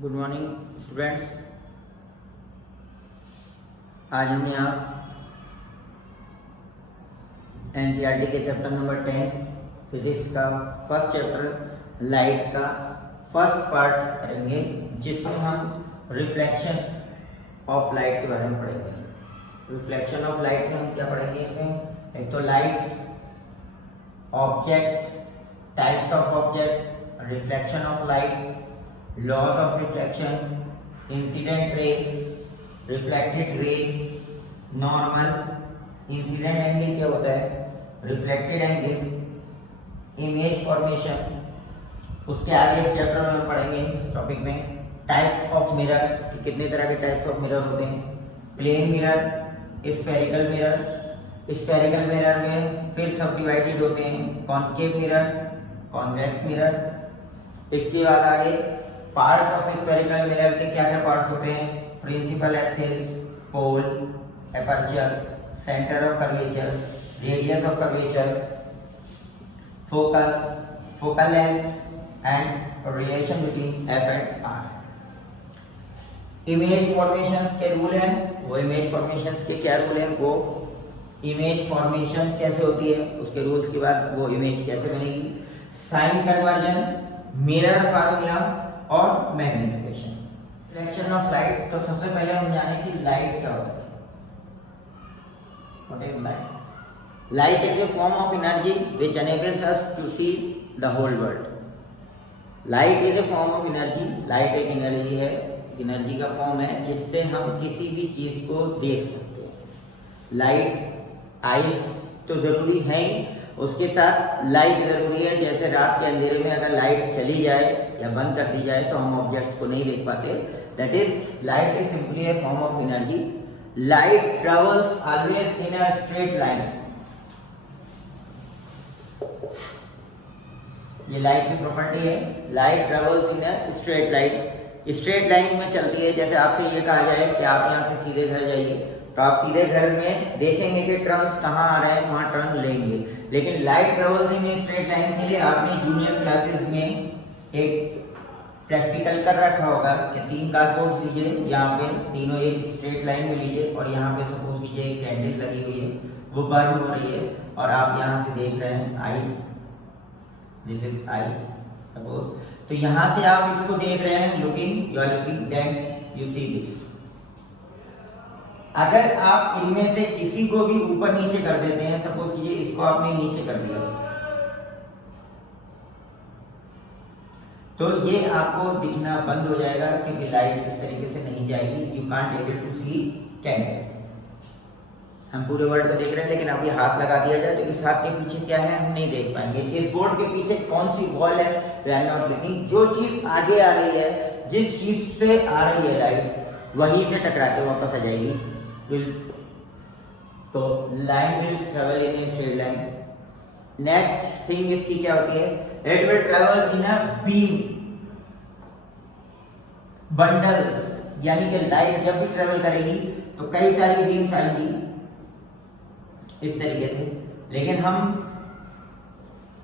Good morning students. आज हम यहाँ एनसीईआरटी के चैप्टर नंबर 10 फिजिक्स का फर्स्ट चैप्टर लाइट का फर्स्ट पार्ट करेंगे, जिसमें हम रिफ्लेक्शन ऑफ लाइट के बारे में पढ़ेंगे। रिफ्लेक्शन ऑफ लाइट में हम क्या पढ़ेंगे? इसमें एक तो light, object, types of object, reflection of light, laws of reflection, incident ray, reflected ray, normal, incident angle क्या होता है, रिफ्लेक्टेड एंगल, इमेज फॉर्मेशन। उसके आगे इस चैप्टर में पढ़ेंगे इस टॉपिक में टाइप्स ऑफ मिरर, कि कितने तरह के टाइप्स ऑफ मिरर होते हैं, plane mirror, spherical mirror. Spherical mirror में फिर सब डिवाइडेड होते हैं, कॉनकेव मिरर, कॉन्वेक्स मिरर। इसके बाद आगे पार्ट्स ऑफ स्फेरिकल मिरर के क्या क्या पार्ट्स होते हैं, principal axis, pole, aperture, centre of curvature, radius of curvature, focus, focal length and relation between F and R. Image formations के रूल हैं, वो इमेज फॉर्मेशंस के क्या रूल हैं, वो इमेज फॉर्मेशन कैसे होती है, उसके रूल्स के बाद वो इमेज कैसे बनेगी, साइन कन्वर्जन, मिरर फार्मूला और मैग्निफिकेशन। रिफ्लेक्शन ऑफ लाइट, तो सबसे पहले हम जाने कि लाइट क्या होता है। What is light? Light is a form of energy which enables us to see the whole world. Light is a form of energy. Light एक एनर्जी है, एनर्जी का फॉर्म है जिससे हम किसी भी चीज को देख सकते हैं। लाइट आइस तो जरूरी है ही, उसके साथ लाइट जरूरी है। जैसे रात के अंधेरे में अगर लाइट चली जाए या बंद कर दी जाए तो हम ऑब्जेक्ट्स को नहीं देख पाते। That is light is simply A form of energy. Light travels always in a straight line. ये लाइट की प्रॉपर्टी है, light travels in a straight line. Straight line में चलती है। जैसे आपसे ये कहा जाए कि आप यहाँ से सीधे घर जाइए, तो आप सीधे घर में देखेंगे कि टर्न्स कहाँ आ रहे हैं, वहाँ टर्न लेंगे। लेकिन light travels in straight line के लिए आपने जूनियर क्लासेस में एक प्रैक्टिकल कर रखा होगा कि 3 कार्डबोर्ड लीजिए, यहाँ पे तीनों एक स्ट्रेट लाइन में लीजिए और यहाँ पे सपोज कीजिए एक कैंडल लगी हुई है, वो बर्न हो रही है और आप यहाँ से देख रहे हैं eye, this is eye suppose. तो यहाँ से आप इसको देख रहे हैं, looking, you are looking, then you see this. अगर आप इनमें से किसी को भी ऊपर नीचे कर देते हैं, सपोज कीजिए इसको आपने नीचे कर दिया, तो ये आपको दिखना बंद हो जाएगा क्योंकि लाइट इस तरीके से नहीं जाएगी। You can't able to see candle. हम पूरे वर्ल्ड को देख रहे हैं, लेकिन अब ये हाथ लगा दिया जाए तो इस हाथ के पीछे क्या है हम नहीं देख पाएंगे। इस बोर्ड के पीछे कौन सी वॉल है, वी आर नॉट लुकिंग। जो चीज आगे आ रही है, जिस चीज से आ रही है लाइट, वहीं से टकरा के वापस आ जाएगी। तो line will travel in a straight line. Next thing इसकी क्या होती है, it will travel in a beam bundles. यानी कि लाइट जब भी ट्रेवल करेगी तो कई सारी बीम्स आएंगी इस तरीके से। लेकिन हम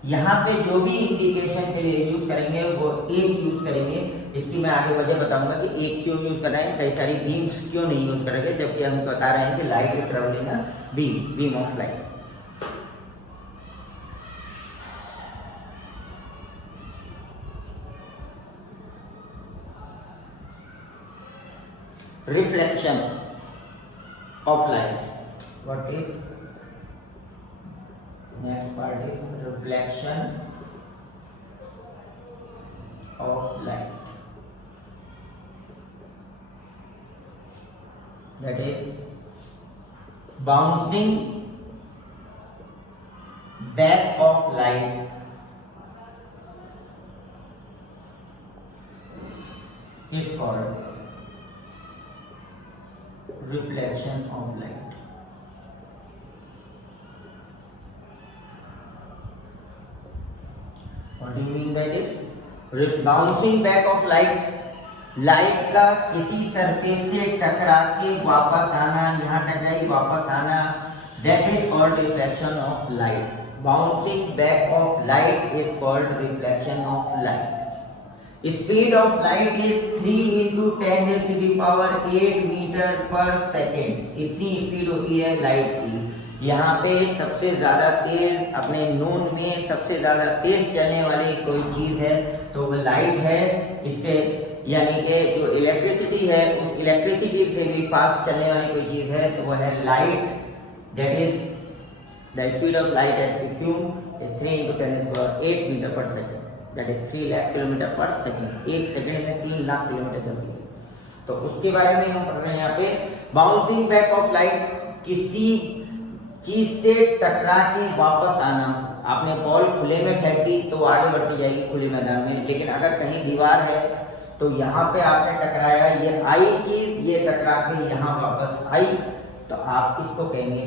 यहाँ पे जो भी इंडिकेशन के लिए यूज करेंगे वो एक यूज करेंगे। इसकी मैं आगे वजह बताऊंगा कि एक क्यों यूज कर रहे हैं, कई सारी बीम्स क्यों नहीं यूज करेंगे, जबकि हम बता रहे हैं कि light will travel in a beam of light. Reflection of light. What is next part is reflection of light. That is bouncing back of light is called reflection of light. What do you mean by this? Bouncing back of light, light का किसी surface से टकरा के वापस आना, यहाँ टकराई वापस आना, that is called reflection of light. Bouncing back of light is called reflection of light. Speed of light is 3 into 10⁸ metre per second. इतनी स्पीड होती है लाइट की। यहाँ पे सबसे ज़्यादा तेज अपने नून में सबसे ज़्यादा तेज चलने वाली कोई चीज़ है तो वो लाइट है। इसके यानी कि जो इलेक्ट्रिसिटी है उस इलेक्ट्रिसिटी से भी फास्ट चलने वाली कोई चीज़ है तो वो है light. That is the speed of light at vacuum is 3 into 10⁸ metre per second. That is 3 lakh kilometre per second. एक सेकेंड में 3 लाख किलोमीटर चलती है। तो उसके बारे में हम पढ़ रहे हैं यहाँ पे। बाउंसिंग बैक ऑफ लाइट, किसी चीज से टकरा के वापस आना। आपने बॉल खुले में फेंक दी तो आगे बढ़ती जाएगी खुले मैदान में, लेकिन अगर कहीं दीवार है तो यहाँ पे आपने टकराया, ये आई चीज, ये टकरा के यहाँ वापस आई, तो आप इसको कहेंगे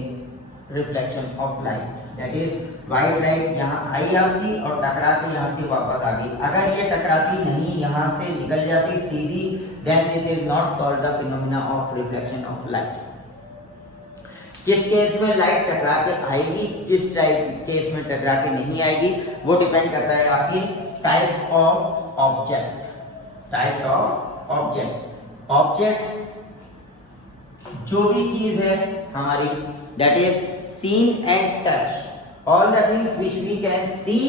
reflection of light. That is white light यहाँ आई आपकी और टकरा के यहाँ से वापस आ गई। अगर ये टकराती नहीं, यहाँ से निकल जाती सीधी, then this is not called the phenomena of reflection of light. किस केस में लाइट टकरा के आएगी, किस केस में टकरा के नहीं आएगी, वो डिपेंड करता है आपकी type of object. Type of object, objects जो भी चीज है हमारी, that is seen and touch. All the things which we can see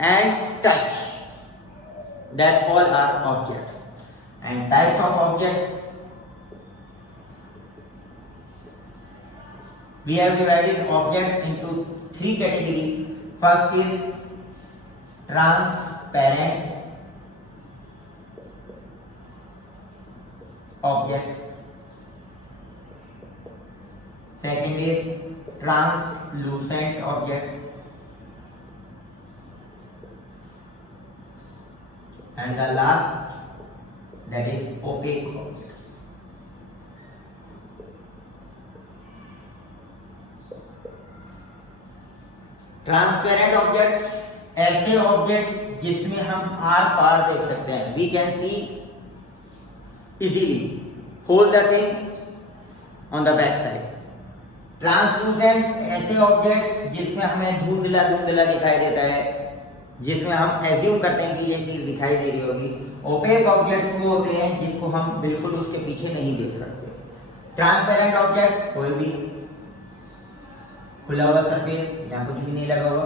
and touch, that all are objects. And types of object, we have divided objects into 3 categories. First is transparent objects. Second is translucent objects. And the last, that is opaque objects. Transparent object ऐसे objects जिसमें हम आर पार देख सकते हैं, we can see easily, hold the thing on the back side. Translucent ऐसे objects जिसमें हमें धुंधला धुंधला दिखाई देता है, जिसमें हम एज्यूम करते हैं कि ये चीज दिखाई दे रही होगी। ओपेक ऑब्जेक्ट्स वो होते हैं जिसको हम बिल्कुल उसके पीछे नहीं देख सकते। ट्रांसपेरेंट ऑब्जेक्ट कोई भी खुला हुआ सरफेस, यहाँ कुछ भी नहीं लगा हुआ।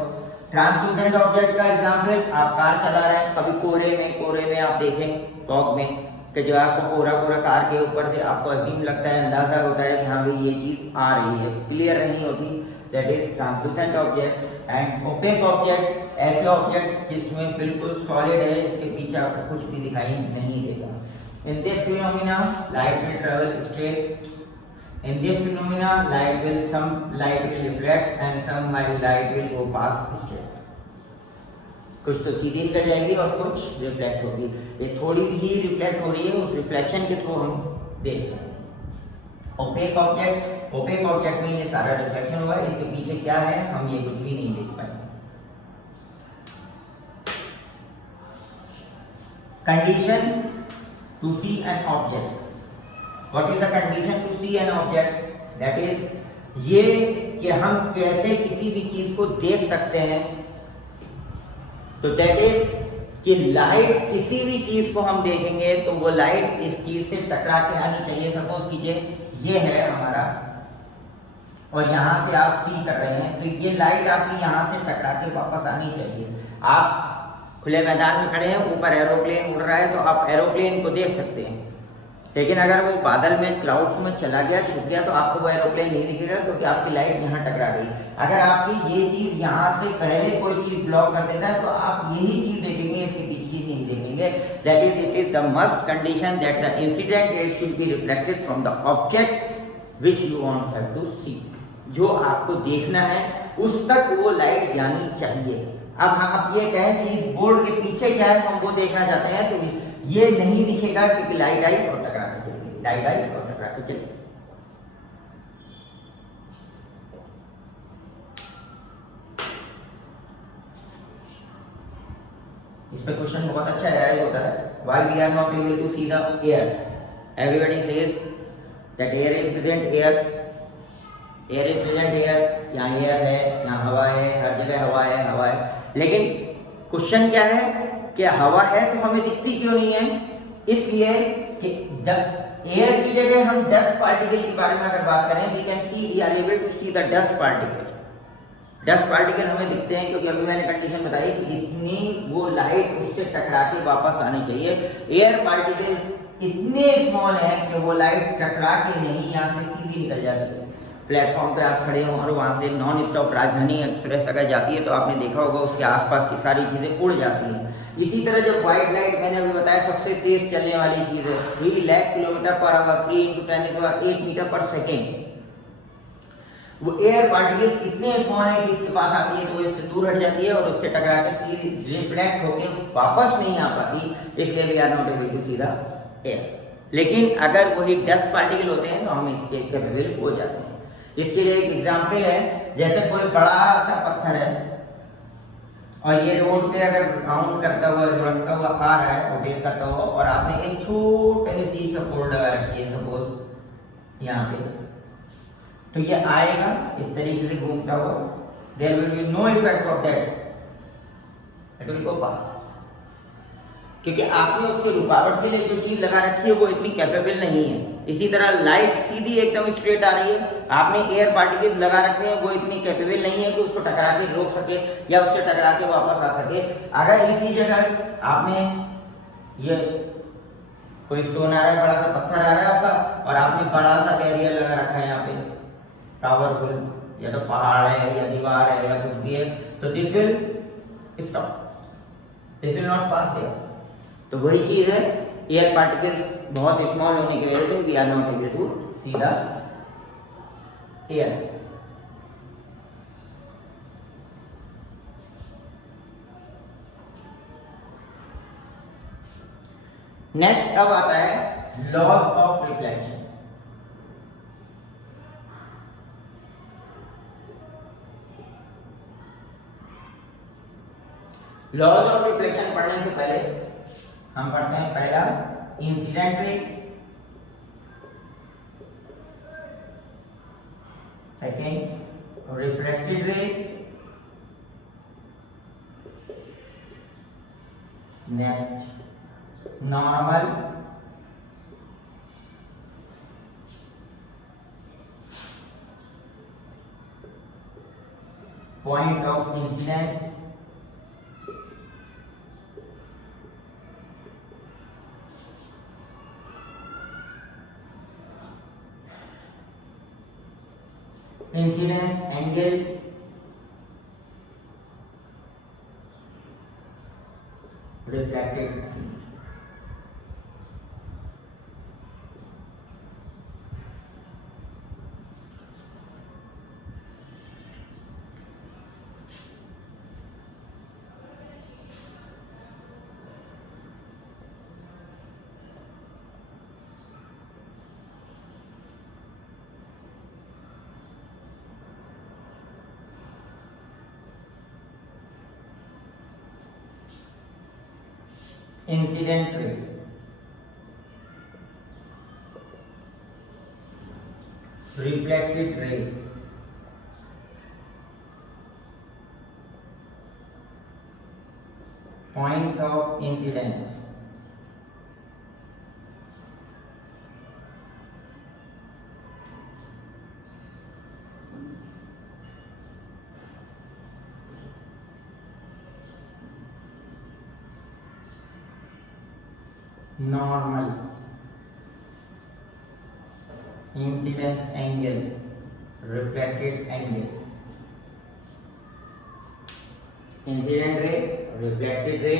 ट्रांसलूसेंट ऑब्जेक्ट का एग्जांपल, आप कार चला रहे हैं, कभी कोहरे में आप देखें फॉग में कि जो आपको कोहरा कार के ऊपर से आपको अजीम लगता है, अंदाजा होता है कि हाँ भाई ये चीज आ रही है, क्लियर नहीं होती, that is translucent object. And opaque object ऐसे ऑब्जेक्ट जिसमें बिल्कुल सॉलिड है, इसके पीछे आपको कुछ भी दिखाई नहीं देगा। In this phenomena light will travel straight. In this phenomena, some light will reflect and some light will go past straight. कुछ तो सीधी निकल जाएगी और कुछ रिफ्लेक्ट होगी। ये थोड़ी सी रिफ्लेक्ट हो रही है, उस रिफ्लेक्शन के थ्रू हम देख रहे हैं। ओपेक ऑब्जेक्ट में ये सारा रिफ्लेक्शन हुआ है, इसके पीछे क्या है हम ये कुछ भी नहीं देख पाएंगे। Condition to see an object. What is the condition to see an object? That is ये कि हम कैसे किसी भी चीज को देख सकते हैं। तो that is कि लाइट, किसी भी चीज को हम देखेंगे तो वो लाइट इस चीज से टकरा के आनी चाहिए। सपोज कीजिए ये है हमारा और यहाँ से आप सी कर रहे हैं, तो ये लाइट आपकी यहाँ से टकरा के वापस आनी चाहिए। आप खुले मैदान में खड़े हैं, ऊपर एरोप्लेन उड़ रहा है तो आप एरोप्लेन को देख सकते हैं, लेकिन अगर वो बादल में क्लाउड्स में चला गया, छुप गया, तो आपको वो एरोप्लेन नहीं दिखेगा क्योंकि आपकी लाइट यहाँ टकरा गई। अगर आपकी ये चीज यहाँ से पहले कोई चीज ब्लॉक कर देता है तो आप यही चीज देखेंगे, इसके पीछे की नहीं देखेंगे। That is it is the must condition that the incident ray should be reflected from the object which you want have to see. जो आपको देखना है उस तक वो लाइट जानी चाहिए। अब आप ये कहें कि इस बोर्ड के पीछे क्या है, हम वो देखना चाहते हैं, तो ये नहीं दिखेगा क्योंकि लाइट आई और टकरा के चली गई, लाइट आई और टकरा के चली गई। इस पे क्वेश्चन बहुत अच्छा अराइज होता है, why we are not able to see the air. Everybody says that air is present, air is present, air, यहाँ एयर है, यहाँ हवा है, हर जगह हवा है, लेकिन क्वेश्चन क्या है कि हवा है तो हमें दिखती क्यों नहीं है, इसलिए कि एयर की जगह हम डस्ट पार्टिकल के बारे में अगर बात करें, we can see, we are able to see the dust particle. Dust particle हमें दिखते हैं क्योंकि अभी मैंने कंडीशन बताई कि इसमें वो लाइट उससे टकरा के वापस आनी चाहिए। एयर पार्टिकल इतने स्मॉल है कि वो लाइट टकरा के नहीं यहाँ से सीधी निकल जाती है। प्लेटफॉर्म पे आप खड़े हो और वहाँ से नॉन स्टॉप राजधानी एक्सप्रेस अगर जाती है तो आपने देखा होगा उसके आसपास की सारी चीज़ें उड़ जाती हैं। इसी तरह जब व्हाइट लाइट, मैंने अभी बताया सबसे तेज चलने वाली चीज़ है, 3 lakh kilometre per hour, 3 × 10⁸ metre per second. वो एयर पार्टिकल्स इतने स्मॉल है कि इसके पास आती है तो वो इससे दूर हट जाती है और उससे टकरा के रिफ्लेक्ट होकर वापस नहीं आ पाती, इसलिए we are not able to see the air. लेकिन अगर वही डस्ट पार्टिकल होते हैं तो हम इसके कैपेबल हो जाते हैं। इसके लिए एक एग्जाम्पल है, जैसे कोई बड़ा सा पत्थर है और ये रोड पे अगर राउंड करता हुआ, लुढ़कता हुआ आ रहा है, रोटेट करता हुआ, और आपने एक छोटी सी सपोर्ट लगा रखी है सपोज यहाँ पे, तो ये आएगा इस तरीके से घूमता हुआ, there will be no effect of that, it will go pass, क्योंकि आपने उसके रुकावट के लिए जो चीज लगा रखी है वो इतनी कैपेबल नहीं है। इसी तरह लाइट सीधी एकदम स्ट्रेट आ रही है, आपने एयर पार्टिकल्स लगा रखे हैं वो इतनी कैपेबल नहीं है कि उसको टकरा के रोक सके या उससे टकरा के वापस आ सके। अगर इसी जगह आपने ये कोई स्टोन आ रहा है, बड़ा सा पत्थर आ रहा है आपका, और आपने बड़ा सा बैरियर लगा रखा है यहाँ पे पावरफुल, या तो पहाड़ है या दीवार है या कुछ भी है, तो this will stop, this will not pass there. तो वही चीज है, एयर पार्टिकल्स बहुत स्मॉल होने की वजह से we are not able to see the air. Next अब आता है laws of reflection. Laws of reflection पढ़ने से पहले हम पढ़ते हैं पहला incident ray, second reflected ray, next normal, point of incidence, incidence angle, reflected angle. Incident ray, reflected ray, point of incidence, normal, incidence angle, reflected angle. Incident ray, reflected ray,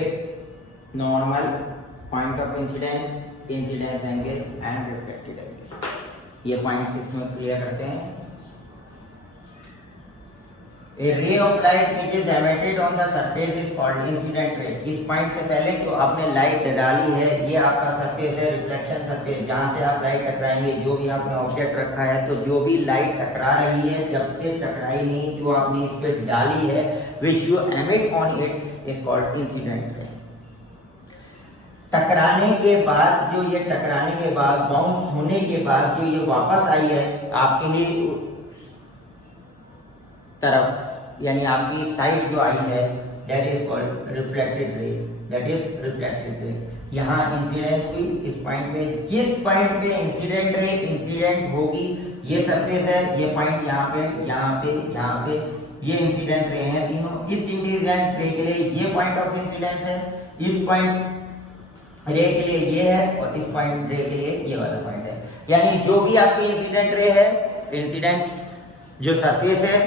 normal, point of incidence, incidence angle and reflected angle. ये points इसमें clear करते हैं। A ray of light which is emitted on the surface is called incident ray। इस point से पहले जो आपने light डाली है ये आपका सरफेस है, रिफ्लेक्शन सरफेस, जहाँ से आप लाइट टकराएंगे, जो भी आपने ऑब्जेक्ट रखा है, तो जो भी लाइट टकरा रही है, जब से टकराई नहीं, जो आपने इस पर डाली है, which you emit on it is called incident ray। टकराने के बाद जो ये टकराने के बाद बाउंस होने के बाद जो ये वापस आई है आपके लिए तरफ, यानी आपकी साइड जो आई है, that is called reflected ray. That is reflected ray. यहाँ इंसिडेंस हुई इस पॉइंट पे, जिस पॉइंट पे इंसिडेंट रे इंसिडेंट होगी, ये सरफेस है, ये पॉइंट यहाँ पे, यहाँ पे, यहाँ पे, ये इंसिडेंट रे हैं तीनों। इस इंसिडेंट रे के लिए ये पॉइंट ऑफ इंसिडेंस है, इस पॉइंट रे के लिए ये है, और इस पॉइंट रे के लिए ये वाला पॉइंट है। यानी जो भी आपकी इंसिडेंट रे है, इंसिडेंट जो सरफेस है,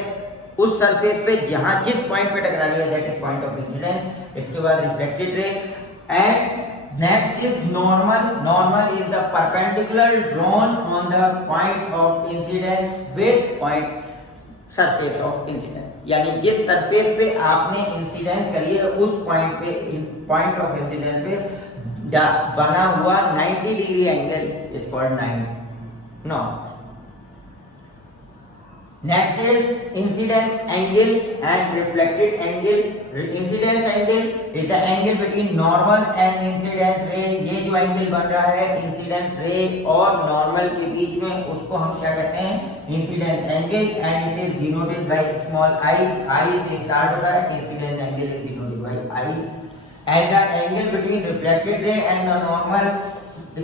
उस सरफेस पे जहां जिस पॉइंट पे टकरा लिया that is point of incidence. इसके बाद reflected ray and next is normal. Normal is the perpendicular drawn on the point of incidence with point surface of incidence. यानी जिस सरफेस पे आपने इंसिडेंस करी है उस पॉइंट पे, पॉइंट ऑफ इंसिडेंस पे बना हुआ 90 degree angle is called normal. Next is incidence angle and reflected angle. Incidence angle is the angle between normal and incidence ray. ये जो एंगल बन रहा है incidence ray और normal के बीच में, उसको हम क्या कहते हैं? Incidence angle, and it is denoted by small I. I से start हो रहा है, incidence angle is denoted by I. And the angle between reflected ray and the normal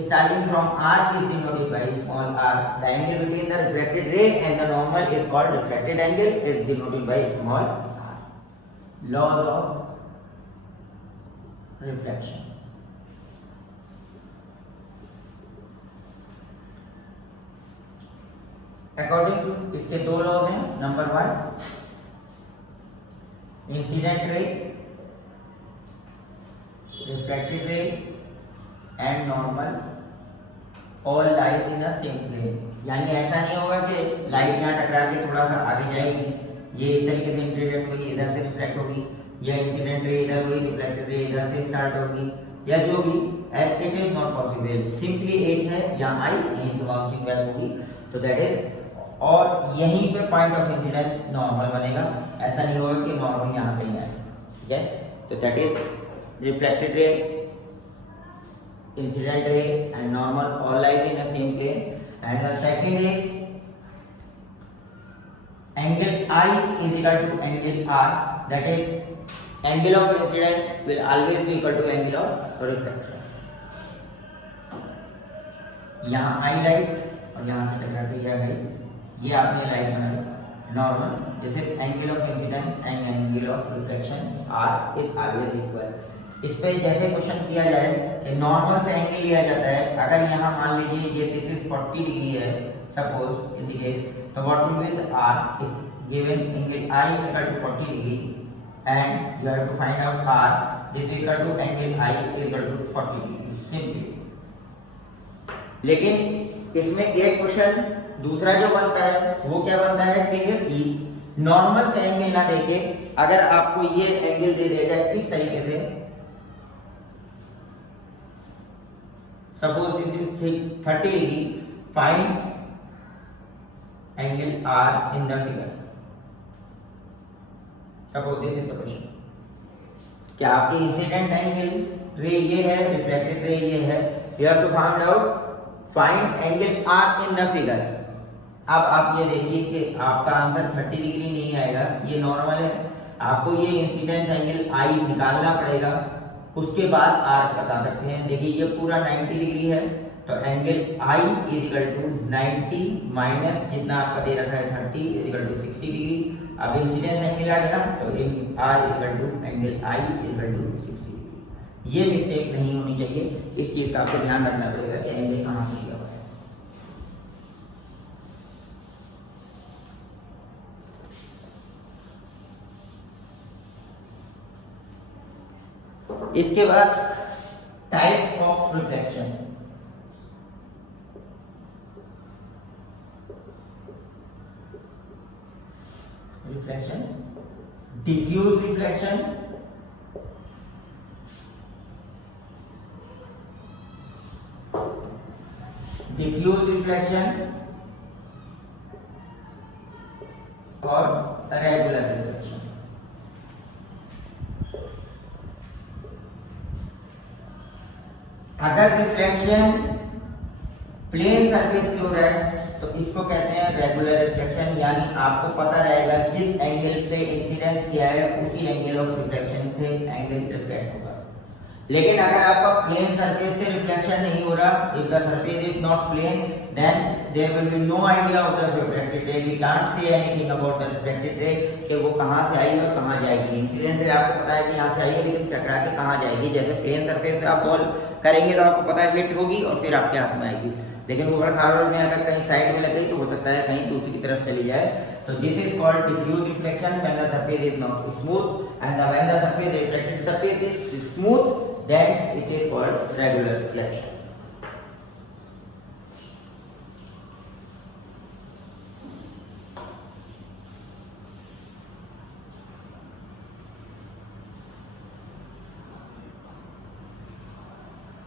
starting from R is denoted by small r. The angle between the reflected ray and the normal is called reflected angle, is denoted by small r. Laws of reflection. According to इसके दो laws हैं। Number 1, incident ray, refracted ray and normal all lies in the same plane। यानी ऐसा नहीं होगा कि light यहाँ टकरा के थोड़ा सा आगे जाएगी, ये इस तरीके से इंसिडेंट हुई, इधर से रिफ्लेक्ट होगी, या इंसिडेंट रे इधर हुई, रिफ्लेक्टेड रे इधर से स्टार्ट होगी, या जो भी, it is not possible. Simply एक है, यहाँ आई यहीं से बाउंसिंग बैक होगी, तो दैट इज, और यहीं पे पॉइंट ऑफ इंसिडेंस नॉर्मल बनेगा। ऐसा नहीं होगा कि नॉर्मल यहाँ पे ही आए, ठीक है? तो that is reflected ray, incident ray and normal all lies in the same plane. And the second is angle I is equal to angle R, that is angle of incidence will always be equal to angle of reflection। यहाँ I light और यहाँ से टकरा के यह गई, ये आपने लाइट बनाई नॉर्मल, जैसे angle of incidence and angle of reflection R is always equal। इस पे जैसे क्वेश्चन किया जाए कि नॉर्मल से एंगल लिया जाता है, अगर यहाँ मान लीजिए ये दिस इज 40 डिग्री है सपोज इन द केस, तो what will be the r if given angle I is equal to 40 degree and you have to find out r, this is equal to angle I is equal to 40 degree simply. लेकिन इसमें एक question दूसरा जो बनता है वो क्या बनता है कि नॉर्मल से एंगल ना देके अगर आपको ये एंगल दे दिया जाए इस तरीके से, suppose this is 30 degree, find angle R in the figure। suppose this is the question, क्या आपकी इंसिडेंट एंगल रे ये है, रिफ्लेक्टेड रे ये है, you have to find angle R in the figure। अब आप ये देखिए कि आपका आंसर 30 डिग्री नहीं आएगा, ये नॉर्मल है, आपको ये इंसिडेंस एंगल I निकालना पड़ेगा, उसके बाद R बता सकते हैं। देखिए ये पूरा 90 डिग्री है, तो angle I is equal to 90 minus जितना आपका दे रखा है 30 इज इक्वल टू 60 डिग्री। अब इंसिडेंस एंगल आ गया तो R is equal to angle I is equal to 60 degree. ये मिस्टेक नहीं होनी चाहिए, इस चीज का आपको ध्यान रखना पड़ेगा कि एंगल कहाँ से लिया हुआ है। इसके बाद types of reflection. Reflection, diffuse reflection, diffuse reflection और रेगुलर रिफ्लेक्शन। अगर रिफ्लेक्शन प्लेन सरफेस से हो रहा है तो इसको कहते हैं रेगुलर रिफ्लेक्शन, यानी आपको पता रहेगा जिस एंगल से इंसिडेंस किया है उसी एंगल ऑफ रिफ्लेक्शन से एंगल रिफ्लेक्ट होगा। लेकिन अगर आपका प्लेन सरफेस से रिफ्लेक्शन नहीं हो रहा, if the surface is not plane, then there will be no idea of the reflected ray, we can't say anything about the reflected ray कि वो कहाँ से आई और कहाँ जाएगी। इंसिडेंट रे आपको पता है कि यहाँ से आई है, लेकिन टकरा के कहाँ जाएगी। जैसे प्लेन सरफेस पे आप बॉल करेंगे तो आपको पता है हिट होगी और फिर आपके हाथ में आएगी, लेकिन ऊबड़ खाबड़ में अगर कहीं साइड में लग गई तो हो सकता है कहीं दूसरी तरफ चली जाए। तो this is called diffuse reflection when the surface is not smooth and when the surface reflected surface is smooth, then it is called regular reflection.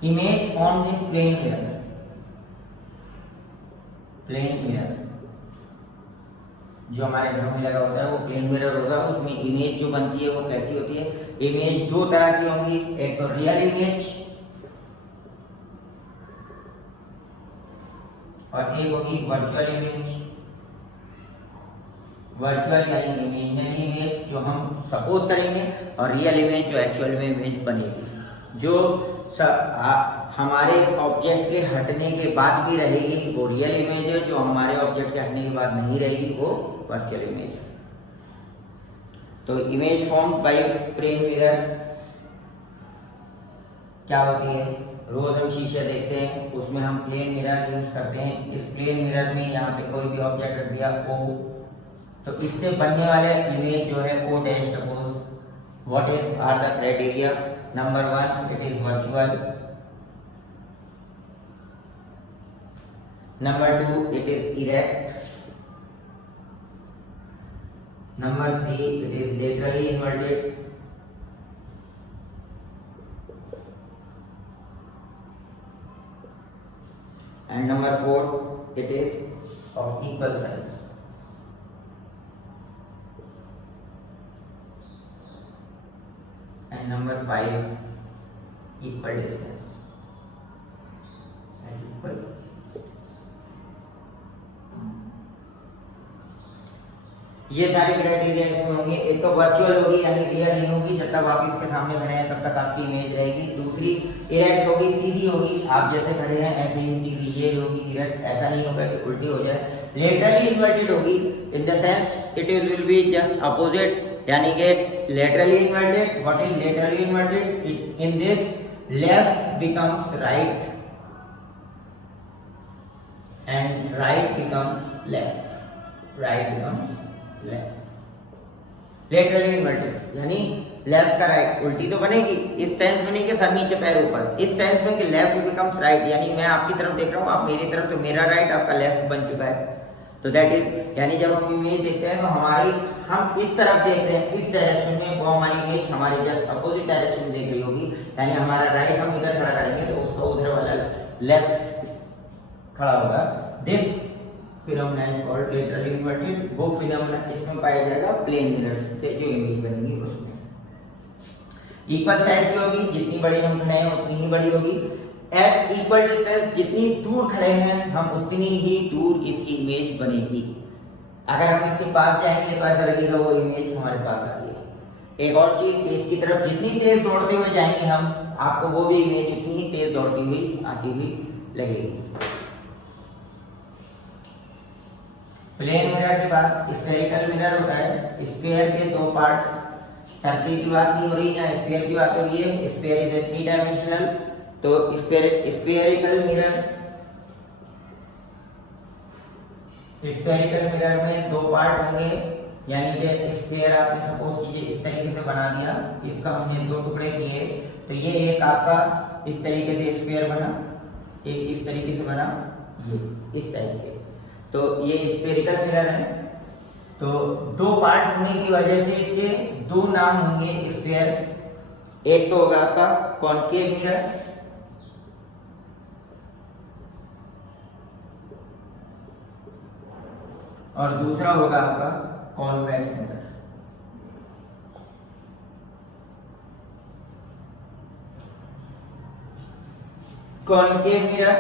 Image formed in plane mirror. Plane mirror जो हमारे घरों में लगा होता है वो plane mirror होगा। उसमें इमेज जो बनती है वो कैसी होती है? इमेज दो तरह की होंगी, एक तो रियल इमेज और एक होगी वर्चुअल इमेज। वर्चुअल यानी इमेजिनरी इमेज जो हम सपोज करेंगे, और रियल इमेज जो एक्चुअल में इमेज बनेगी, जो हमारे ऑब्जेक्ट के हटने के बाद भी रहेगी वो रियल इमेज है, जो हमारे ऑब्जेक्ट के हटने के बाद नहीं रहेगी वो वर्चुअल इमेज है। तो image form by plane mirror क्या होती है? रोज हम शीशे देखते हैं, उसमें हम प्लेन मिरर यूज करते हैं। इस प्लेन मिरर में यहाँ पे कोई भी ऑब्जेक्ट रख दिया ओ, तो इससे बनने वाले इमेज जो है O dash suppose. What is are the criteria? Number 1 it is virtual, number 2 it is erect, number 3 it is laterally inverted, and number 4 it is of equal size. And number 5 equal distance and equal. ये सारे criteria इसमें होंगे। एक तो virtual होगी यानी real नहीं होगी, जब तक आप इसके सामने खड़े हैं तब तक आपकी इमेज रहेगी। दूसरी इरेक्ट होगी, सीधी होगी, आप जैसे खड़े हैं ऐसे ही सीधी ये होगी इरेक्ट, ऐसा नहीं होगा कि उल्टी हो जाए। लेटरली इन्वर्टेड होगी in the sense it will be just opposite, यानी कि laterally inverted. What is laterally inverted? In this left becomes right and right becomes left, right becomes left. Laterally inverted यानी लेफ्ट का right, उल्टी तो बनेगी इस sense में नहीं कि सर नीचे पैर ऊपर, इस सेंस में कि लेफ्ट बिकम्स राइट, यानी मैं आपकी तरफ देख रहा हूँ, आप मेरी तरफ, तो मेरा राइट आपका लेफ्ट बन चुका है। तो दैट इज, यानी जब हम इमेज देखते हैं तो हम इस तरफ देख रहे हैं, इस डायरेक्शन में, वो हमारी इमेज हमारे जस्ट अपोजिट डायरेक्शन में देख रही होगी, यानी हमारा राइट हम इधर खड़ा करेंगे तो उसका उधर वाला लेफ्ट खड़ा होगा। This phenomena is called laterally inverted. वो फिनोमेना किसमें पाया जाएगा? प्लेन मिरर्स से जो इमेज बनेगी उसमें। इक्वल साइज की होगी, जितनी बड़ी हम खड़े हैं उतनी ही बड़ी होगी। एट इक्वल डिस्टेंस, जितनी दूर खड़े हैं हम उतनी ही दूर इसकी इमेज बनेगी। अगर हम इसके पास जाएंगे तो ऐसा लगेगा वो इमेज हमारे पास आ रही है। एक और चीज कि इसकी तरफ जितनी तेज दौड़ते हुए जाएंगे हम, आपको वो भी इमेज उतनी ही तेज दौड़ती हुई आती हुई लगेगी। प्लेन मिरर के बाद स्फेरिकल मिरर होता है। स्फीयर के दो पार्ट्स, सर्किल की बात नहीं हो रही, यहाँ स्फीयर की बात हो रही है। स्फीयर इज ए 3 डायमेंशनल, तो स्फेरिकल मिरर में दो पार्ट होंगे, यानी कि स्फीयर आपने सपोज कीजिए इस तरीके से बना दिया, इसका हमने दो टुकड़े किए, तो ये एक आपका इस तरीके से स्फीयर बना, एक इस तरीके से बना, ये इस टाइप के, तो ये स्फेरिकल मिरर है। तो दो पार्ट होने की वजह से इसके दो नाम होंगे स्फीयर। एक तो होगा आपका कॉनकेव मिरर, और दूसरा होगा आपका convex mirror. Concave mirror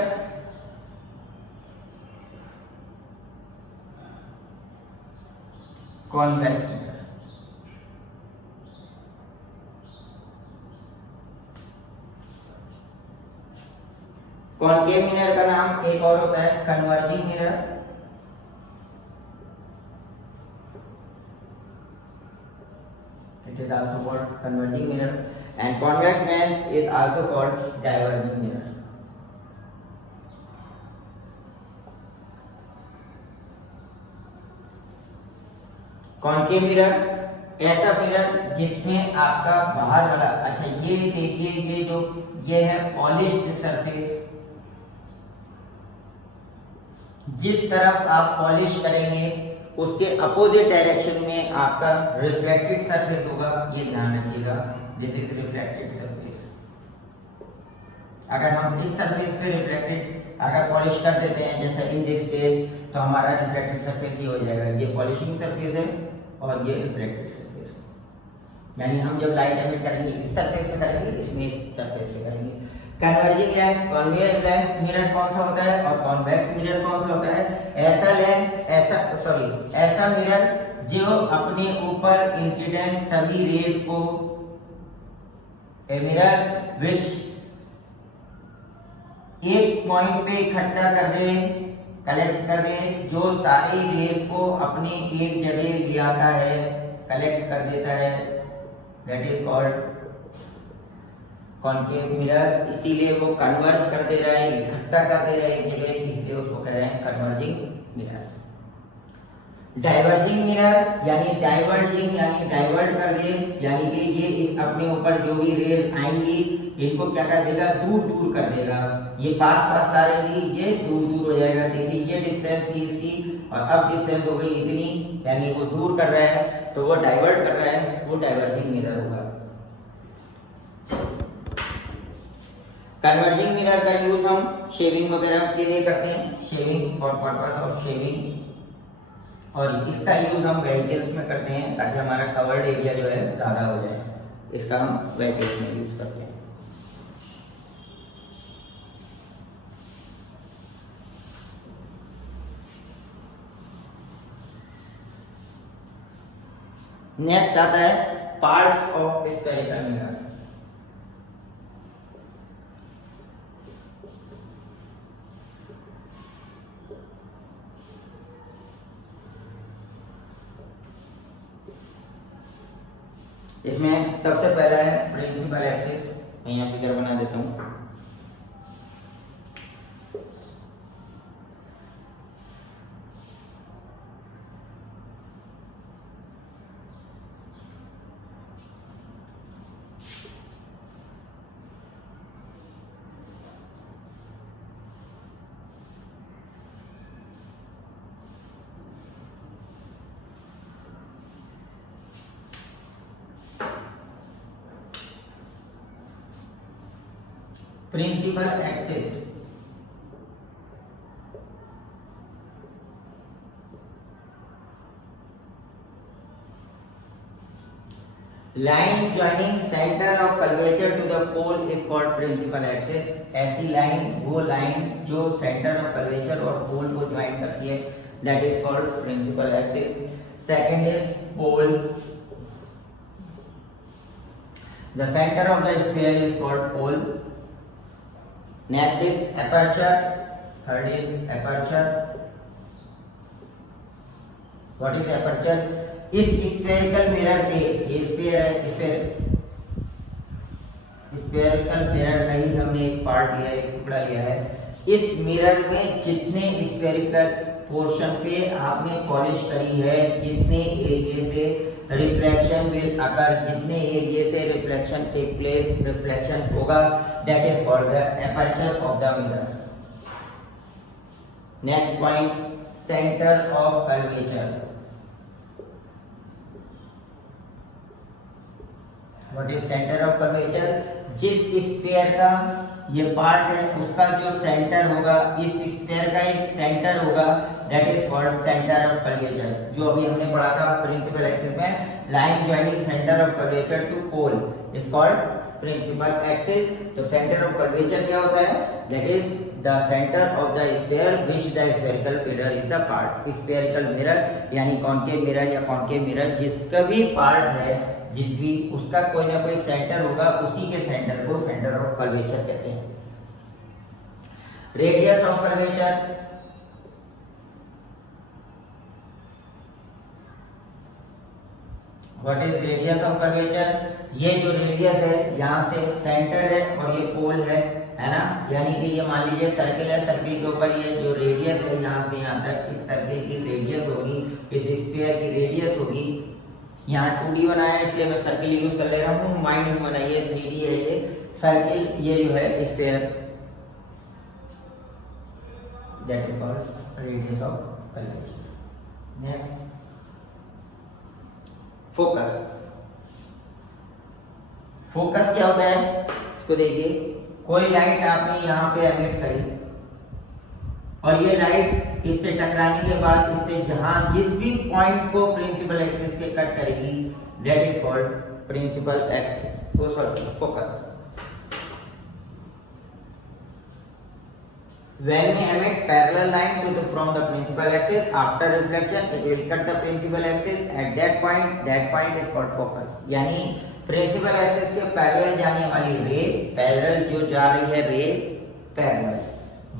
convex mirror. Concave mirror का नाम एक और होता है converging mirror. It is also called converging mirror, and convex lens is also called diverging mirror. Concave mirror ऐसा मिरर जिसमें आपका बाहर वाला, अच्छा ये देखिए ये है पॉलिश्ड सरफेस, जिस तरफ आप पॉलिश करेंगे उसके अपोजिट डायरेक्शन में आपका रिफ्लेक्टेड सरफेस होगा, ये ध्यान रखिएगा। This is reflected surface. अगर हम इस सरफेस पे रिफ्लेक्टेड अगर पॉलिश कर देते हैं जैसे इन दिस केस, तो हमारा रिफ्लेक्टेड सरफेस ये हो जाएगा, ये पॉलिशिंग सरफेस है और ये रिफ्लेक्टेड सरफेस। यानी हम जब लाइट एमिट करेंगे इस सरफेस पे करेंगे, इसमें इस सरफेस पे करेंगे। Converging lens, convex lens mirror कौन सा होता है और कॉन्वेक्स मिरर कौन सा होता है? ऐसा लेंस, ऐसा मिरर जो अपने ऊपर इंसिडेंट सभी रेज को, ए मिरर विच एक पॉइंट पे इकट्ठा कर दे, कलेक्ट कर दे, जो सारी रेज को अपने एक जगह ले आता है, कलेक्ट कर देता है, that is called concave mirror. इसीलिए वो कन्वर्ज कर दे रहा है, इकट्ठा कर दे रहा है एक जगह, इसलिए उसको कह रहे हैं कन्वर्जिंग मिरर। डाइवर्जिंग मिरर यानी डाइवर्ट कर दे, यानी कि ये अपने ऊपर जो भी रेज आएंगी इनको क्या कर देगा, दूर कर देगा। ये पास आ रही थी, ये दूर हो जाएगा। देखिए ये डिस्टेंस थी इसकी और अब डिस्टेंस हो गई इतनी, यानी वो दूर कर रहा है तो वो डाइवर्ट कर रहा है, वो डाइवर्जिंग मिरर होगा। कन्वर्जिंग मिरर का यूज हम शेविंग वगैरह के लिए करते हैं, shaving for purpose of shaving, और इसका यूज हम व्हीकल्स में करते हैं ताकि हमारा कवर्ड एरिया जो है ज्यादा हो जाए, इसका हम व्हीकल्स में यूज करते हैं। नेक्स्ट आता है पार्ट्स ऑफ स्फेरिकल मिरर। इसमें सबसे पहला है प्रिंसिपल एक्सिस, मैं यहाँ फिगर बना देता हूँ। Principal axis line joining centre of curvature to the pole is called principal axis. ऐसी लाइन, वो लाइन जो सेंटर ऑफ कर्वेचर और पोल को ज्वाइन करती है, that is called principal axis. Second is pole, the centre of the sphere is called pole. Next is aperture. Third is aperture. What is aperture? इस spherical mirror के, ये sphere है, spherical mirror का ही हमने एक part लिया है, एक टुकड़ा लिया है। इस मिरर में जितने स्फेरिकल पोर्शन पे आपने पॉलिश करी है, जितने एरिया से रिफ्लेक्शन विल अकर, जितने एरिया से रिफ्लेक्शन टेक प्लेस, रिफ्लेक्शन होगा, that is called the aperture of the mirror. Next point, centre of curvature. What is centre of curvature? जिस स्फीयर का ये पार्ट है उसका जो सेंटर होगा, इस स्फीयर का एक सेंटर होगा, that is called centre of curvature. जो अभी हमने पढ़ा था प्रिंसिपल एक्सिस में, line joining centre of curvature to pole is called principal axis. तो सेंटर ऑफ कर्वेचर क्या होता है? That is the centre of the sphere which the spherical mirror is the part. Spherical mirror यानी concave mirror या concave mirror जिसका भी part है, जिस भी उसका कोई ना कोई सेंटर होगा, उसी के सेंटर को सेंटर ऑफ कर्वेचर कहते हैं। Radius of curvature, what is radius of curvature? ये जो रेडियस है यहाँ से सेंटर है और ये पोल है ना, यानी कि ये मान लीजिए सर्किल है, सर्किल के ऊपर ये जो रेडियस है यहाँ से यहाँ तक, इस सर्किल की रेडियस होगी, इस स्फीयर की रेडियस होगी। यहाँ 2D बनाया है इसलिए मैं सर्किल यूज कर ले रहा हूँ, माइंड में बनाइए 3D है ये सर्किल, ये जो है sphere, that is called radius of curvature. Next focus. Focus क्या होता है इसको देखिए, कोई लाइट आपने यहाँ पे एमिट करी और ये लाइट इससे टकराने के बाद इससे जहां जिस भी पॉइंट को प्रिंसिपल एक्सिस के कट करेगी, that is called principal axis, sorry focus. When we emit parallel line to the from the principal axis, after reflection it will cut the principal axis at that point is called focus। यानी principal axis के parallel जाने वाली रे, parallel जो जा रही है ray parallel,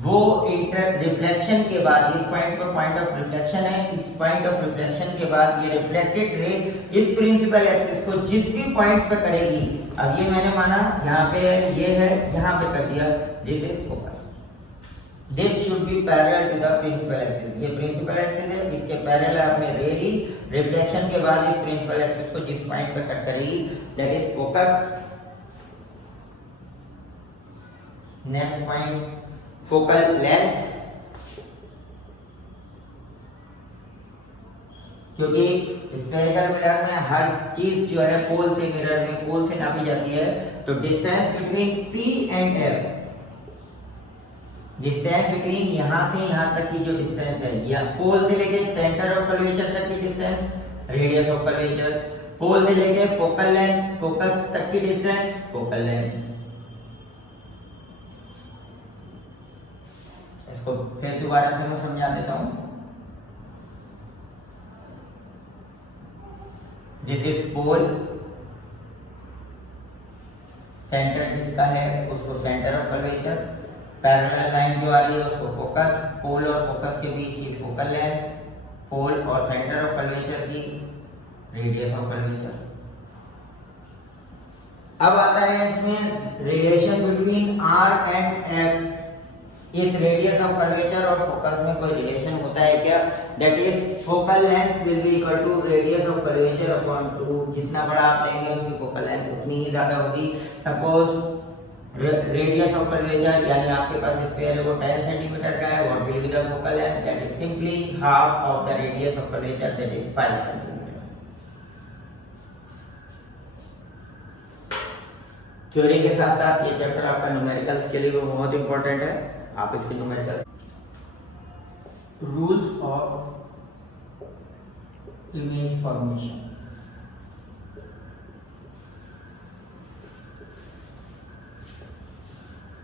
वो इंटर रिफ्लेक्शन के बाद, इस पॉइंट पर पॉइंट ऑफ रिफ्लेक्शन है, इस पॉइंट ऑफ रिफ्लेक्शन के बाद ये रिफ्लेक्टेड रे इस प्रिंसिपल एक्सिस को जिस भी पॉइंट पे करेगी, अब ये मैंने माना यहाँ पे है, ये है, यहाँ पे कर दिया, this is focus. This should be parallel to the principal axis। ये principal axis है, इसके parallel आपने रे ली, रिफ्लेक्शन के बाद इस principal axis को जिस पॉइंट पे कट करेगी, that is focus। Next point focal length, क्योंकि स्फेरिकल मिरर में हर चीज जो है पोल से, मिरर में पोल से नापी जाती है, तो distance between P and F, distance between यहाँ से यहाँ तक की जो डिस्टेंस है, या पोल से लेके सेंटर ऑफ कर्वेचर तक की डिस्टेंस, रेडियस ऑफ कर्वेचर, पोल से लेके फोकल लेंथ, फोकस तक की डिस्टेंस, फोकल लेंथ। इसको फिर दोबारा से मैं समझा देता हूँ। दिस इज पोल, सेंटर जिसका है उसको centre of curvature, parallel line जो आ रही है उसको फोकस, पोल और फोकस के बीच की फोकल लेंथ, पोल और सेंटर ऑफ कर्वेचर की रेडियस ऑफ कर्वेचर। अब आता है इसमें relation between R and F। इस रेडियस ऑफ कर्वेचर और फोकस में कोई रिलेशन होता है क्या? That is focal length will be equal to radius of curvature upon 2। जितना बड़ा आप लेंगे उसकी फोकल लेंथ उतनी ही ज्यादा होगी। सपोज रेडियस ऑफ कर्वेचर यानी आपके पास स्फीयर है वो 10 सेंटीमीटर का है, what will be the focal length? That is simply half of the radius of curvature, that is 5 centimetre. Theory के साथ साथ ये चैप्टर आपका न्यूमेरिकल्स के लिए भी बहुत इंपॉर्टेंट है। आप इसके numericals, rules of image formation,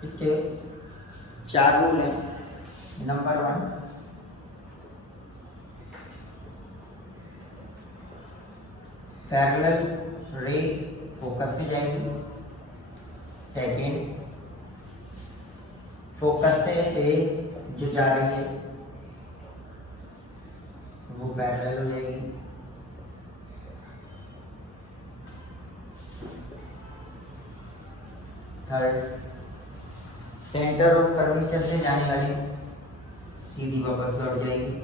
इसके 4 रूल हैं। नंबर 1, पैरेलल रे फोकस से जाएगी। सेकेंड, फोकस से रे जो जा रही है वो पैरेलल हो जाएगी। थर्ड, सेंटर ऑफ कर्वेचर से जाने वाली सीधी वापस लौट जाएगी।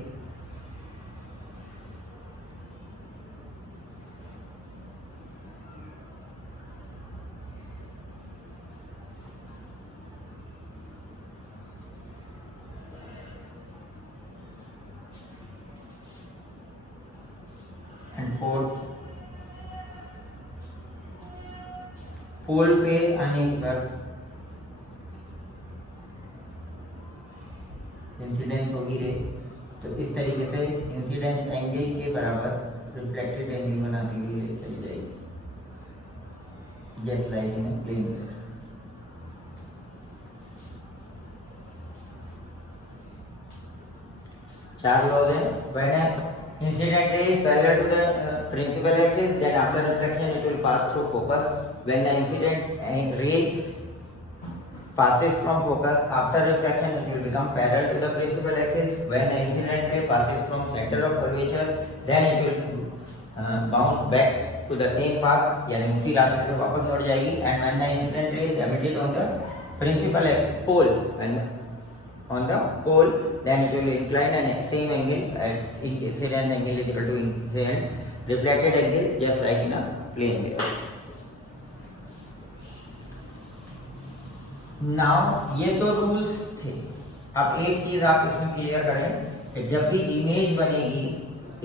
एंड फोर्थ, पोल पे आने पर इंसिडेंस होगी रे, तो इस तरीके से इंसिडेंट एंगल के बराबर रिफ्लेक्टेड एंगल बनाती हुई रे चली जाएगी, just like in plane mirror. चार लॉज है। When incident ray is parallel to the principal axis, then after reflection it will pass through focus. When the incident ray passes from focus. After reflection, it will become parallel to the principal axis. When the incident ray passes from center of curvature, then it will bounce back to the same path, यानी उसी रास्ते पे वापस लौट जाएगी. And when the incident ray is emitted on the principal pole and on the pole, then it will incline and same angle, and incident angle is equal to incident reflected angle, just like in a plane mirror. Now ये तो rules थे. अब एक चीज आप इसमें clear करें कि जब भी इमेज बनेगी,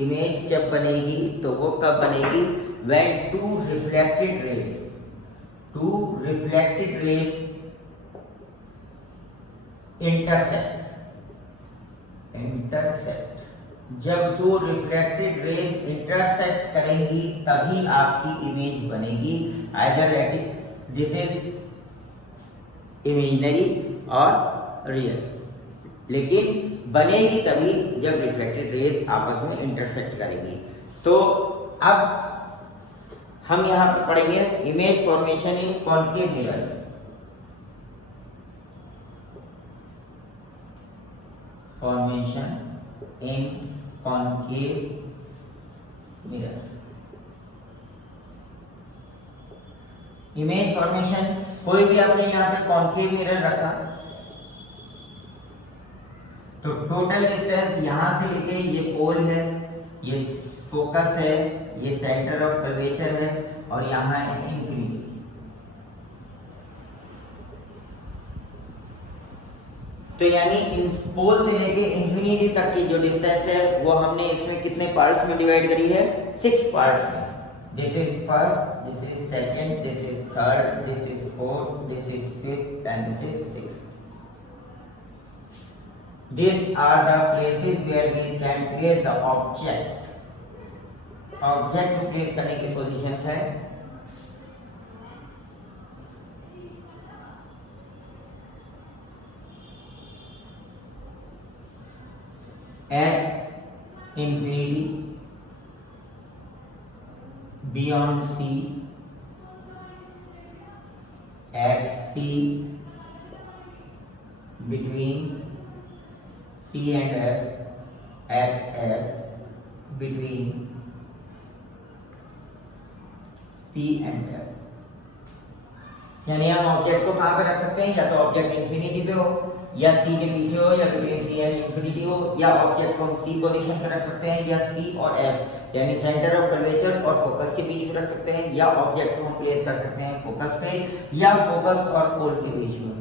इमेज जब बनेगी तो वो कब बनेगी? When two reflected rays intersect. जब दो रिफ्लेक्टेड रेज इंटरसेक्ट करेंगी तभी आपकी इमेज बनेगी. आइदर दिस इज इमेजिनरी और रियल, लेकिन बनेगी तभी जब रिफ्लेक्टेड रेज आपस में इंटरसेक्ट करेगी. तो अब हम यहाँ पर पढ़ेंगे इमेज फॉर्मेशन इन कॉनकेव मिरर. फॉर्मेशन इन कॉनकेव मिरर. इमेज फॉर्मेशन, कोई भी आपने यहाँ पे कॉनकेव मिरर रखा तो टोटल डिस्टेंस यहाँ से लेके ये पोल है, ये फोकस है, ये सेंटर ऑफ कर्वेचर है और यहाँ है इंफिनिटी. तो यानी इन पोल से लेके इंफिनिटी तक की जो डिस्टेंस है वो हमने इसमें कितने पार्ट्स में डिवाइड करी है? 6 पार्ट्स में. This is first, this is second, this is third, this is fourth, this is fifth, and this is sixth. These are the places where we can place the object. Object को place करने की positions है. At infinity, beyond C, at C, between C and F, at F, between P and F. यानी हम object को कहाँ पे रख सकते हैं? या तो ऑब्जेक्ट इंफिनिटी पे हो, या सी के पीछे हो, या बिटवीन सी एंड इंफिनिटी हो, या ऑब्जेक्ट को हम सी पोजीशन पे रख सकते हैं, या सी और एफ यानी सेंटर ऑफ कर्वेचर और फोकस के बीच में रख सकते हैं, या ऑब्जेक्ट को हम प्लेस कर सकते हैं फोकस पे या फोकस और पोल के बीच में.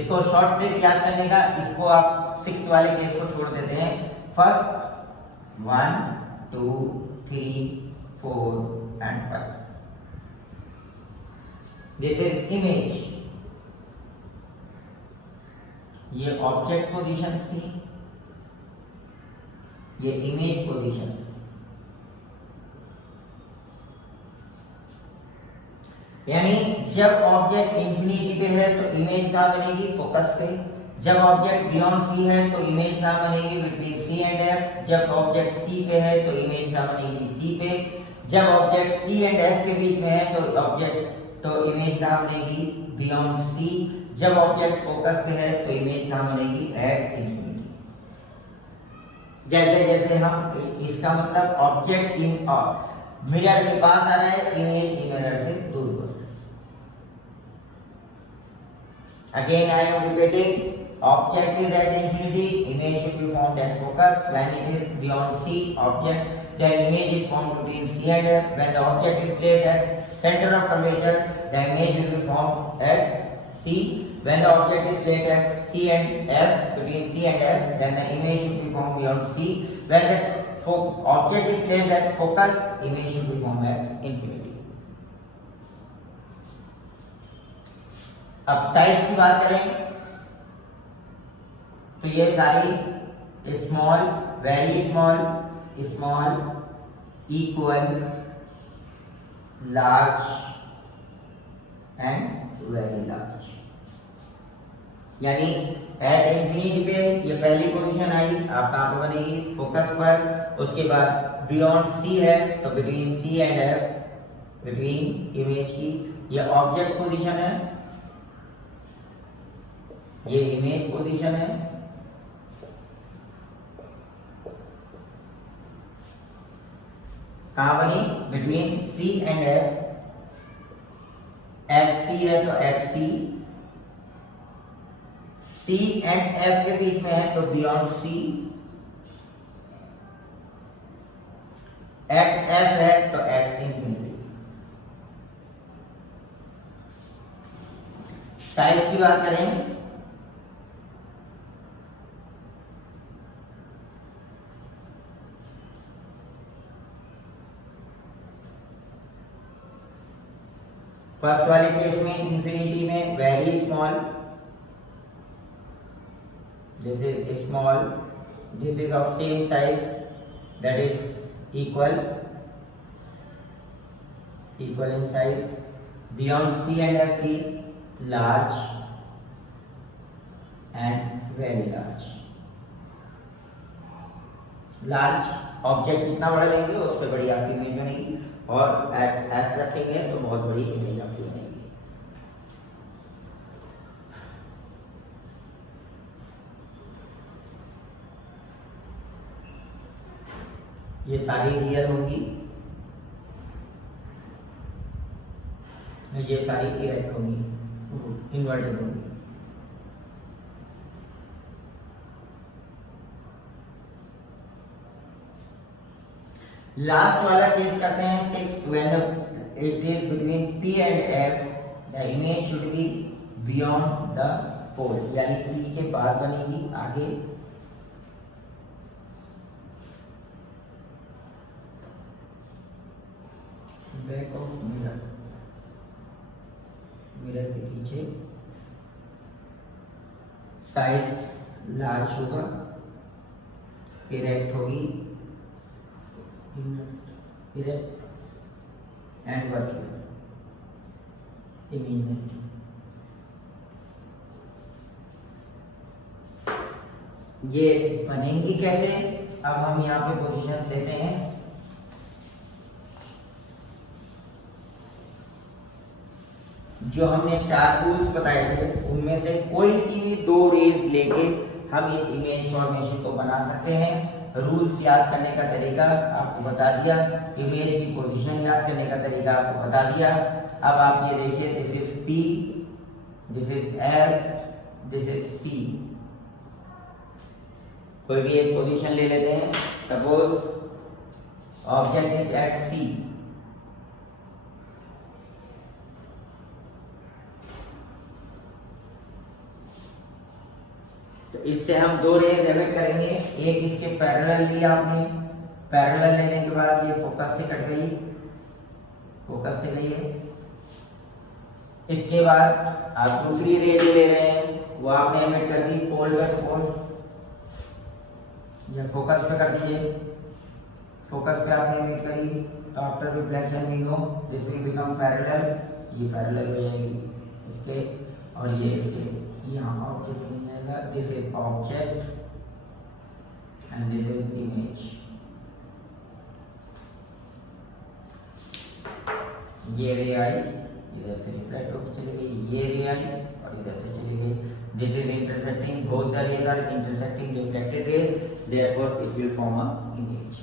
इसको शॉर्ट ट्रिक याद करने का, इसको आप 6th वाले केस को छोड़ देते हैं. First 1 2 3 4 and 5. This is image. ये ऑब्जेक्ट पोजीशन थी, ये इमेज पोजीशन थी. यानी जब ऑब्जेक्ट इंफिनिटी पे है तो इमेज कहाँ बनेगी? फोकस पे. जब ऑब्जेक्ट बियॉन्ड सी है तो इमेज कहाँ बनेगी? Between C and F. जब ऑब्जेक्ट सी पे है तो इमेज कहाँ बनेगी? सी पे. जब ऑब्जेक्ट सी एंड एफ के बीच में है तो इमेज कहाँ बनेगी? Beyond C. जब ऑब्जेक्ट फोकस पे है तो इमेज कहाँ बनेगी? At infinity. जैसे जैसे हम, इसका मतलब ऑब्जेक्ट इन मिरर के पास आ रहा है, इमेज मिरर से दूर हो. Again I am repeating, object is at infinity, image should be found at focus. When it is beyond C object, then image is formed between C and F. When the object is placed at center of curvature, the image will be formed at C. When the object is placed at C and F, between C and F, then the image should be formed beyond C. When the object is placed at focus, image should be formed at infinity. अब size की बात करें तो ये सारी small, very small, small, equal, large and very large. यानी at infinity पे ये पहली पोजीशन आई, आप कहाँ पे बनेगी? फोकस पर. उसके बाद बियॉन्ड सी है तो between C and F, between image की, ये ऑब्जेक्ट पोजीशन है. ये इमेज पोजीशन है, कहां बनी? Between C and F. At C है तो at C, C and F के बीच में है तो बियॉन्ड सी, एट एफ है तो एट इंफिनिटी। साइज की बात करें, फर्स्ट वाले केस में इंफिनिटी में very small, this is small, this is of same size that is equal in size, beyond C and F की large and very large. Large object जितना बड़ा लेंगे उससे बड़ी आपकी इमेज बनेगी, और एट एस रखेंगे तो बहुत बड़ी इमेज आपकी बनेगी। ये सारी रियल होंगी, ये सारी इरेक्ट होंगी, इन्वर्टेड होंगी। लास्ट वाला केस करते हैं 6, when it is between P and F the image should be beyond the pole, यानी P के बाद बनेगी आगे, बैक ऑफ मिरर, मिरर के पीछे, साइज लार्ज होगा, इरेक्ट होगी, इरेक्ट एंड वर्चुअल इमेज में। ये बनेंगी कैसे, अब हम यहाँ पे पोजीशन देते हैं। जो हमने 4 रूल्स बताए थे उनमें से कोई सी भी 2 रेज लेके हम इस इमेज फॉर्मेशन को बना सकते हैं। रूल्स याद करने का तरीका आपको बता दिया, इमेज की पोजीशन याद करने का तरीका आपको बता दिया। अब आप ये देखिए, this is P, this is F, this is C। कोई भी एक पोजीशन ले लेते हैं, suppose object is at C, तो इससे हम 2 रेज एमिट करेंगे। एक इसके पैरेलल लिया आपने, पैरेलल लेने के बाद ये फोकस से कट गई, फोकस से गई है। इसके बाद आप दूसरी रेज ले रहे हैं, वो आपने एमिट कर दी पोल बाय पोल, या फोकस पे कर दीजिए, फोकस पे आपने एमिट करी, तो after reflection we know this will become parallel, ये पैरेलल हो जाएगी इसके, और ये इसके यहाँ ऑब्जेक्ट बन जाएगा। This is object and this is image. ये रे आई इधर से रिफ्लेक्ट होकर चली गई, ये रे आई और इधर से चली गई। This is intersecting, both the rays are intersecting reflected rays, therefore it will form a image.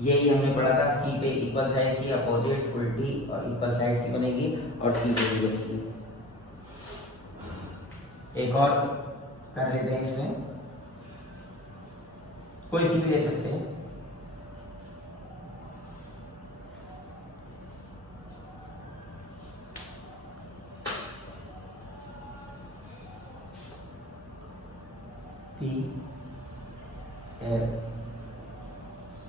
यही हमने पढ़ा था, सी पे इक्वल साइड की अपोजिट उल्टी और इक्वल साइड की बनेगी, और सी पे भी बनेगी। एक और कर लेते हैं, इसमें कोई सी भी ले सकते हैं। P L C,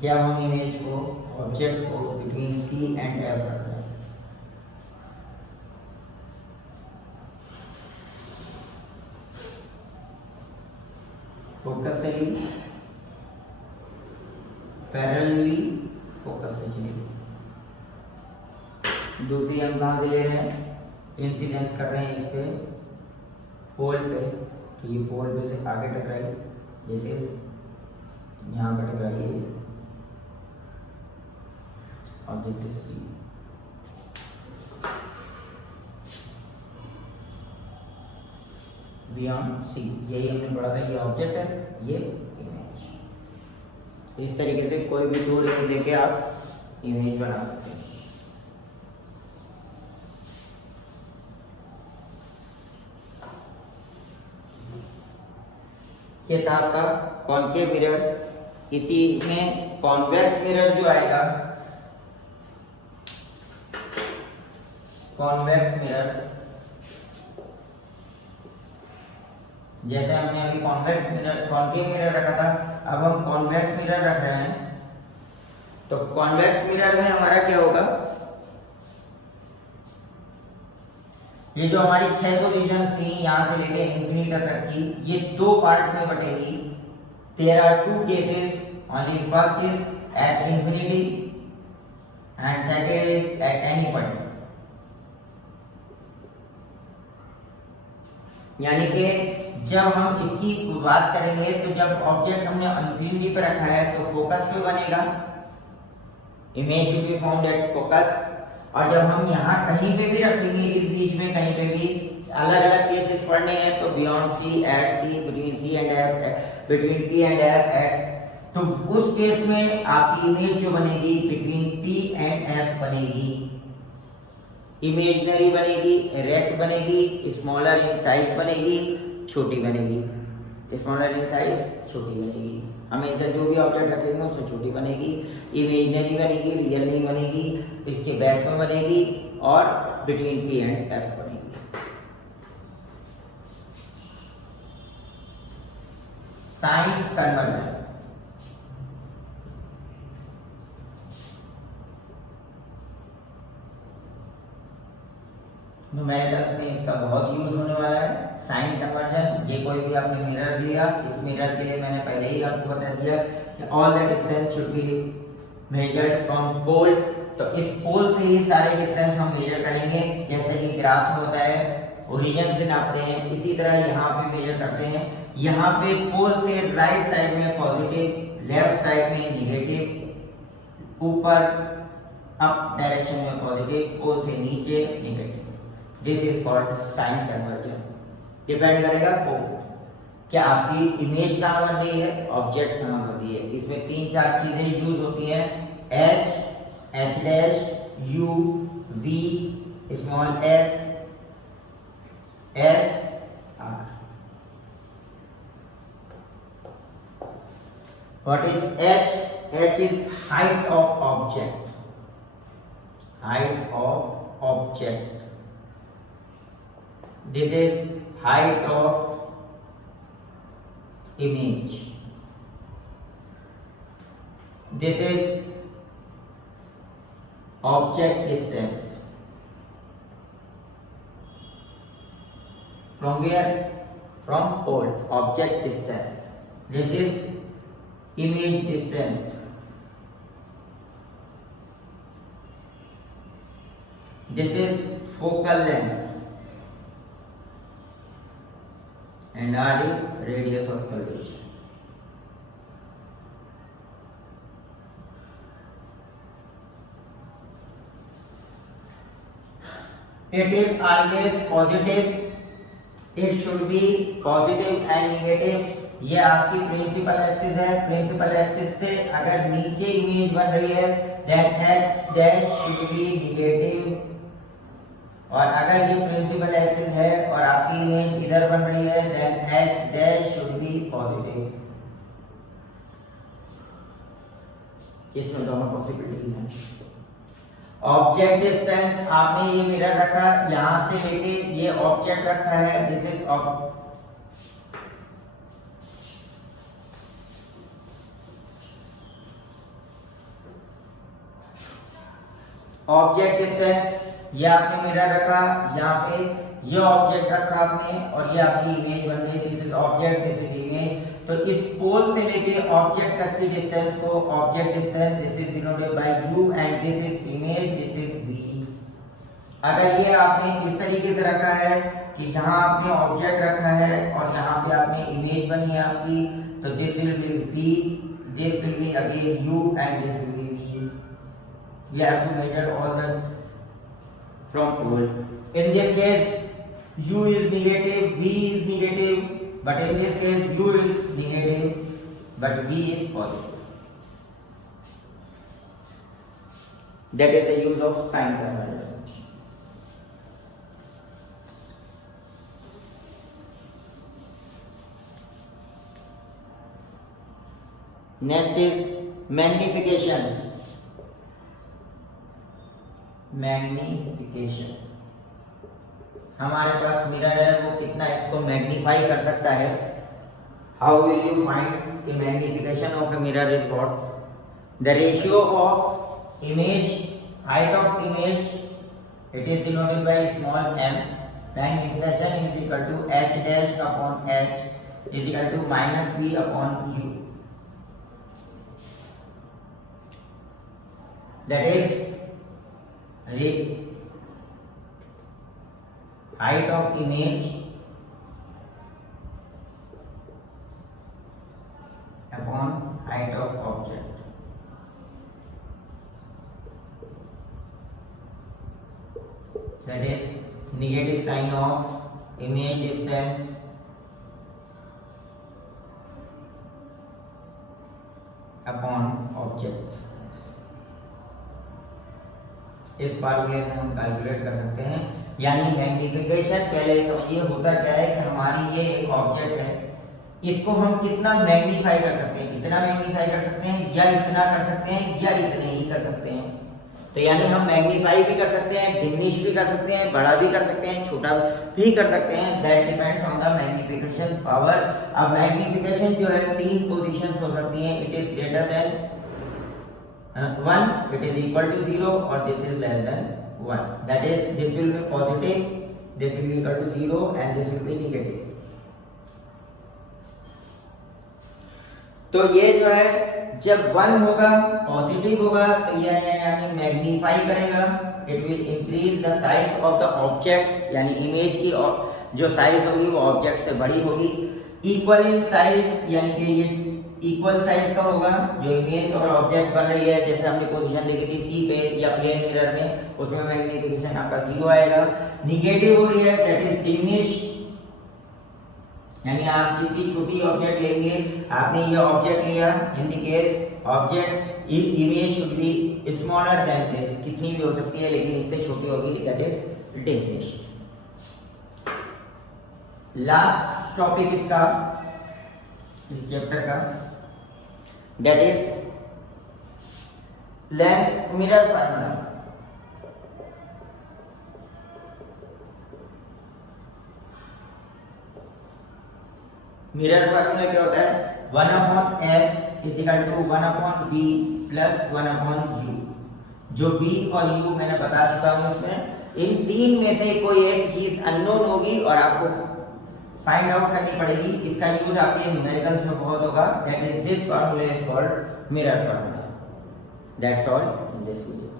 क्या हम इमेज को, ऑब्जेक्ट को बिटवीन C एंड F रख रहे हैं। फोकस से ली, पैरेलली फोकस से चली। दूसरी हम कहाँ से ले रहे हैं, इंसिडेंस कर रहे हैं इस पे पोल पे, तो ये पोल पे से आगे टकराई, जैसे यहाँ पे टकराई है, और this is C। Beyond C. यही हमने पढ़ा था, ये ऑब्जेक्ट है, ये इमेज। इस तरीके से कोई भी दो रेंज देके आप इमेज बना सकते हैं। ये था आपका कॉनकेव मिरर। इसी में कॉन्वेक्स मिरर जो आएगा, कॉन्वेक्स मिरर, जैसे हमने अभी कॉन्वेक्स मिरर, कॉनकेव मिरर रखा था, अब हम कॉन्वेक्स मिरर रख रहे हैं। तो कॉन्वेक्स मिरर में हमारा क्या होगा, ये जो हमारी 6 पोजीशन थी यहाँ से लेके इंफिनिटी तक की, ये दो पार्ट में बटेगी। There are two cases, only first is at infinity and second is at any point. यानी कि जब हम इसकी बात करेंगे तो जब ऑब्जेक्ट हमने इंफिनिटी पे रखा है तो फोकस पे बनेगा, image should be found at focus. और जब हम यहाँ कहीं पे भी रखेंगे, इस बीच में कहीं पे भी, अलग अलग केसेस पढ़ने हैं तो beyond C, at C, between C and F, between P and F, at, तो उस केस में आपकी इमेज जो बनेगी बिटवीन पी एंड एफ बनेगी, इमेजनरी बनेगी, रेक्ट बनेगी, स्मॉलर इन साइज बनेगी, छोटी बनेगी, स्मॉलर इन साइज छोटी बनेगी। हमेशा जो भी ऑब्जेक्ट रखेंगे उससे छोटी बनेगी, इमेजनरी बनेगी, रियल नहीं बनेगी, इसके बैक में बनेगी और बिटवीन पी एंड एफ बनेगी। साइन कन्वर्जन, न्यूमेरिकल्स में इसका बहुत यूज होने वाला है। साइन कन्वर्जन, ये कोई भी आपने मिरर लिया, इस मिरर के लिए मैंने पहले ही आपको बता दिया कि all the distance should be measured from pole. तो इस पोल से ही सारे डिस्टेंस हम मेजर करेंगे, जैसे कि ग्राफ में होता है ओरिजिन से नापते हैं, इसी तरह यहाँ पे मेजर करते हैं। यहाँ पे पोल से राइट साइड में पॉजिटिव, लेफ्ट साइड में निगेटिव, ऊपर अप डायरेक्शन में पॉजिटिव, पोल से नीचे negative. This is called sign convention. Depend करेगा वो क्या आपकी इमेज कहाँ बन रही है, ऑब्जेक्ट कहाँ बन रही है। इसमें 3-4 चीजें यूज होती हैं, H, H dash, U, V, small F, F, R. What is H? H is height of object, height of object. This is height of image. This is object distance. From where? From pole. Object distance. This is image distance. This is focal length. And R is radius of curvature. It is always positive. It should be positive and negative. ये आपकी principal axis है, principal axis से अगर नीचे image बन रही है then H dash should be negative, और अगर ये प्रिंसिपल एक्सिस है और आपकी इमेज इधर बन रही है then H dash should be positive. इसमें दोनों पॉसिबिलिटी है। ऑब्जेक्ट डिस्टेंस, आपने ये मिरर रखा, यहां से लेके ये ऑब्जेक्ट रखा है, दिस इज ऑब्जेक्ट डिस्टेंस। ये आपने मिरर रखा, यहाँ पे ये ऑब्जेक्ट रखा आपने और ये आपकी इमेज बन गई, this is object, this is image. तो इस पोल से लेके ऑब्जेक्ट तक की डिस्टेंस को object distance, this is denoted bye u and this is image, this is v। अगर ये आपने इस तरीके से रखा है कि यहाँ आपने ऑब्जेक्ट रखा है और यहाँ पे आपने इमेज बनी है आपकी, तो this will be v, this will be again u and this will be v। We have to measure all the from pole. In this case u is negative, v is negative, but in this case u is negative but v is positive. That is the use of sign conversion. Next is magnification. Magnification, हमारे पास mirror है, वो कितना इसको magnify कर सकता है. How will you find the magnification of a mirror is what? The ratio of image, height of image, it is denoted by small m. Magnification is equal to h dash upon h is equal to minus v upon u. That is height of image upon height of object. That is negative sign of image distance upon object distance. इस फार्मूले से हम calculate कर सकते हैं. यानी magnification पहले समझिए होता क्या है कि हमारी ये एक ऑब्जेक्ट है, इसको हम कितना मैग्नीफाई कर सकते हैं, इतना मैग्नीफाई कर सकते हैं या इतना कर सकते हैं या इतने ही कर सकते हैं. तो यानी हम मैग्नीफाई भी कर सकते हैं, डिमिनिश भी कर सकते हैं, बड़ा भी कर सकते हैं, छोटा भी कर सकते हैं. That depends on the magnification power. अब मैग्निफिकेशन जो है 3 पोजीशंस हो सकती हैं. It is greater than 1, it is equal to 0, or this is less than 1. That is, this will be positive, this will be equal to 0, and this will be negative. तो ये जो है जब 1 होगा, पॉजिटिव होगा, तो यह यानी मैग्नीफाई करेगा. It will increase the size of the object, यानी इमेज की जो साइज होगी वो ऑब्जेक्ट से बड़ी होगी. इक्वल इन साइज, यानी कि ये इक्वल साइज का होगा. जो इमेज और ऑब्जेक्ट बन रही है, जैसे हमने पोजीशन देखी थी सी पे या प्लेन मिरर में, उसमें मैग्निफिकेशन आपका 0 आएगा. निगेटिव हो रही है, दैट इज डिमिनिश, यानी आप जितनी छोटी ऑब्जेक्ट लेंगे, आपने ये ऑब्जेक्ट लिया, इन the case object image should be smaller than this, कितनी भी हो सकती है लेकिन इससे छोटी होगी, that is diminish. Last topic इसका, इस चैप्टर का, that is lens mirror formula. Mirror formula क्या होता है? 1 upon f is equal to 1 upon v plus 1 upon u. जो v और u मैंने बता चुका हूँ उसमें. इन तीन में से कोई एक चीज अननोन होगी और आपको फाइंड आउट करनी पड़ेगी. इसका यूज आपके न्यूमेरिकल्स में बहुत होगा. That is this formula is called mirror formula. That's all in this video.